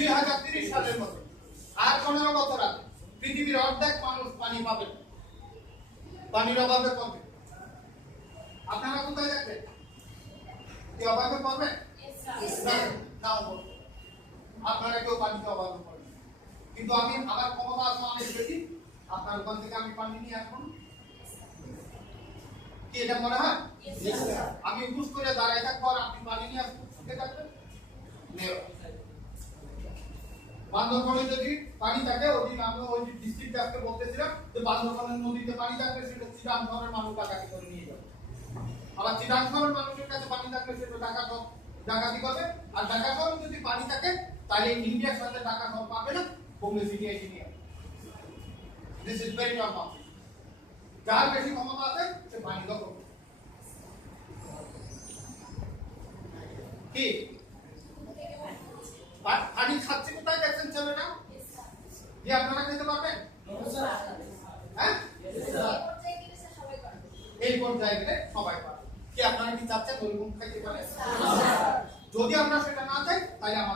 2030 সালের মধ্যে আর 15 বছর আছে পৃথিবীর অর্ধেক মানুষ পানি পাবে, পানির অভাবে পড়বে। আপনারা কোথায় যাচ্ছেন? কি অভাবে পড়বে? না, আপনারা কেউ পানিতে অভাবে পড়বে, কিন্তু আমি আমার ক্ষমতা আছে অনেক বেশি, আপনার ওখান থেকে আমি পানি নিয়ে আসবো। কি এটা মনে হয়? আমি উপোস করে দাঁড়ায় থাকবো আর আপনি পানি নিয়ে আসবেন, ঠিক আছে? বান্দরবনে যদি পানি থাকে, ওই আমি ওই ডিস্ট্রিক্ট আজকে বলতেছিলাম যে বান্দরবনের নদীতে পানি থাকলে সেটা চিটাং শহরের মানুষ ডাকাতি করে নিয়ে যাবে। আবার চিটাং শহরের মানুষের কাছে পানি থাকলে সেটা ডাকাতি করবে। আর ঢাকা শহরে যদি পানি থাকে তাহলে ইন্ডিয়ার সাথে ঢাকা শহর পাবে না, বোম্বে সিটি এসে নিয়ে আসবে। This is very normal. যার বেশি ক্ষমতা আছে সে পানি দখল করবে। কি পানি খাচ্ছে কোথায় দেখছেন ছেলেটা? যে আপনারা খেতে পারবেন? হ্যাঁ, এই পর্যায়ে গেলে সবাই পারবে। কি আপনারা কি চাচ্ছেন ওইরকম খাইতে পারেন? যদি আমরা সেটা না চাই তাহলে